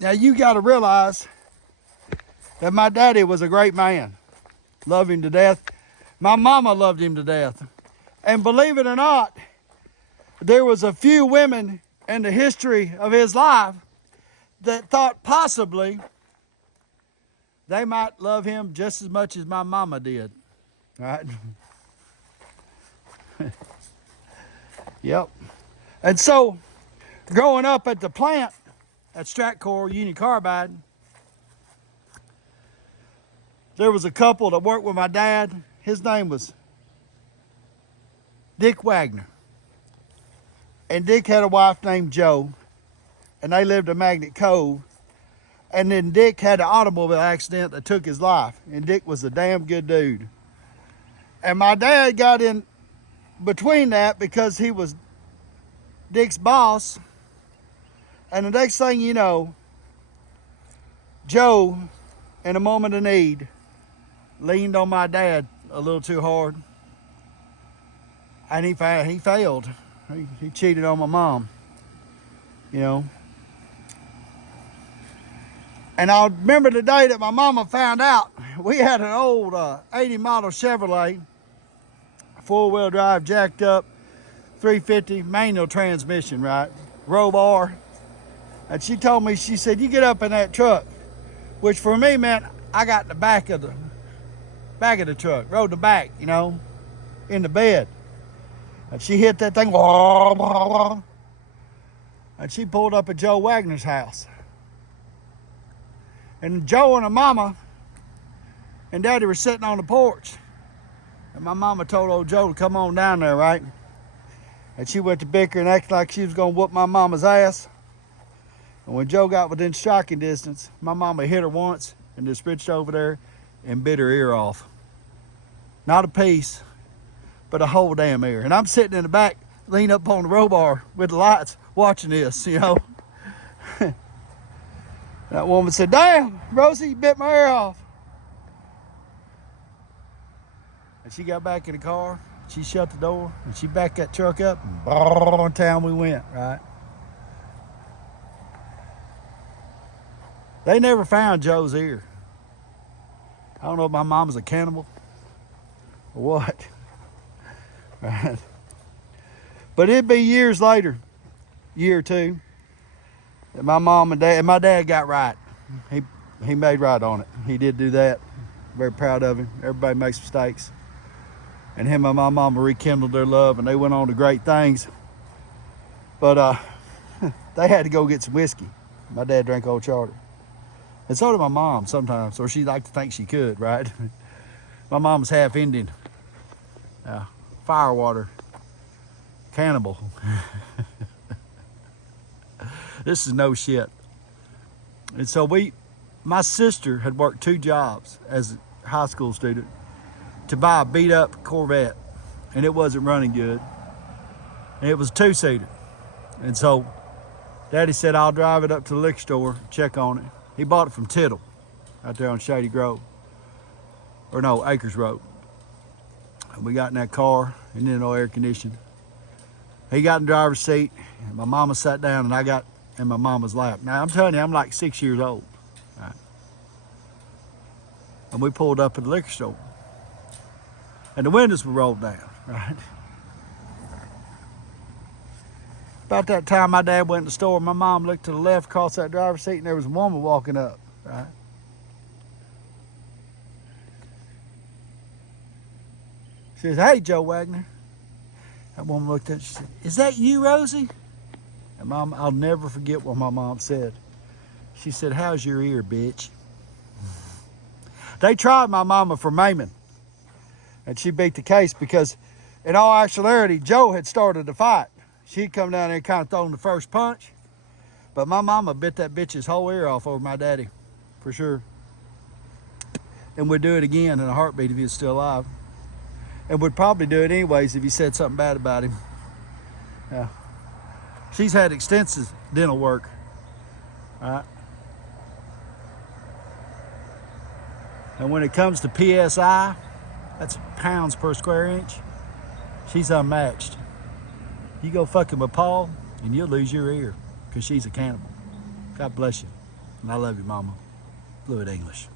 Now you got to realize that my daddy was a great man. Loved him to death. My mama loved him to death. And believe it or not, there was a few women in the history of his life that thought possibly they might love him just as much as my mama did. Right? Yep. And so, growing up at the plant at Stratcor Union Carbide, there was a couple that worked with my dad. His name was Dick Wagner. And Dick had a wife named Joe, and they lived in Magnet Cove. And then Dick had an automobile accident that took his life, and Dick was a damn good dude. And my dad got in between that because he was Dick's boss. And the next thing you know, Joe, in a moment of need, leaned on my dad a little too hard. And he failed. He cheated on my mom, you know. And I remember the day that my mama found out. We had an old 80 model Chevrolet, 4-wheel drive, jacked up, 350 manual transmission, right? Row bar. And she told me, she said, you get up in that truck, which for me meant I got in the back of the truck, rode the back, you know, in the bed. And she hit that thing, and she pulled up at Joe Wagner's house. And Joe and her mama and daddy were sitting on the porch. And my mama told old Joe to come on down there, right? And she went to bicker and acted like she was gonna whoop my mama's ass. And when Joe got within striking distance, my mama hit her once and just reached over there and bit her ear off. Not a piece, but a whole damn ear. And I'm sitting in the back, leaning up on the row bar with the lights, watching this, you know. That woman said, damn, Rosie, you bit my ear off. And she got back in the car, she shut the door, and she backed that truck up, and on town we went, right? They never found Joe's ear. I don't know if my mom was a cannibal or what. Right? But it'd be years later, year or two, that my mom and my dad got right. He made right on it. He did do that. Very proud of him. Everybody makes mistakes. And him and my mama rekindled their love, and they went on to great things. But they had to go get some whiskey. My dad drank Old Charter. And so did my mom sometimes, or she liked to think she could, right? My mom was half Indian. Firewater. Cannibal. This is no shit. And so my sister had worked 2 jobs as a high school student to buy a beat up Corvette, and it wasn't running good. And it was a 2-seater. And so Daddy said, I'll drive it up to the liquor store, check on it. He bought it from Tittle out there on Shady Grove. Or no, Acres Road. And we got in that car, and then no air conditioning. He got in the driver's seat, and my mama sat down, and I got in my mama's lap. Now, I'm telling you, I'm like 6 years old. Right? And we pulled up at the liquor store. And the windows were rolled down, right? About that time, my dad went to the store. My mom looked to the left across that driver's seat, and there was a woman walking up, right? She says, hey, Joe Wagner. That woman looked at her, she said, is that you, Rosie? And Mom, I'll never forget what my mom said. She said, how's your ear, bitch? They tried my mama for maiming, and she beat the case because, in all actuality, Joe had started the fight. She'd come down there and kind of thrown the first punch, but my mama bit that bitch's whole ear off over my daddy, for sure. And would do it again in a heartbeat if he was still alive. And would probably do it anyways if he said something bad about him. Yeah. She's had extensive dental work. All right. And when it comes to PSI, that's pounds per square inch, she's unmatched. You go fucking with Paul, and you'll lose your ear, because she's a cannibal. God bless you. And I love you, Mama. Fluid English.